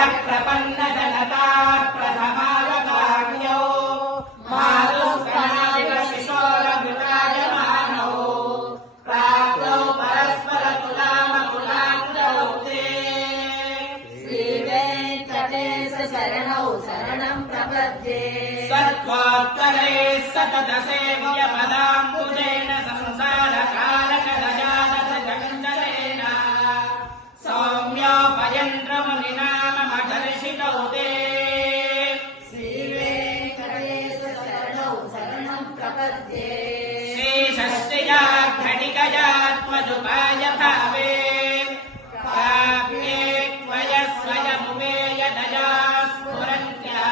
प्रपन्न जनता प्रथमावतार्यौ मातुस्तनादिव शिशोरमृतायमानौ प्राप्तौ परस्पर तुलामकुलान्तौ ते श्रीवेङ्कटेश शरणौ शरणम् प्रपद्ये। सत्त्वात्तरैः सतत श्रीवेङ्कटेश शरणौ शरणम् प्रपद्ये श्रीषष्ट्या घटिकजात्मजुपाय भावे काव्ये त्वय स्वयमुमेय दया स्फुरन्त्या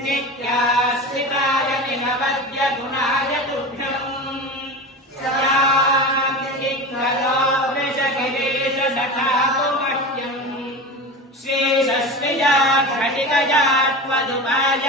नित्याश्रिताय निरवद्य गुणाय तुभ्यम् श्यामिखलो वृषगिरीश सखातु जात्मधुभाज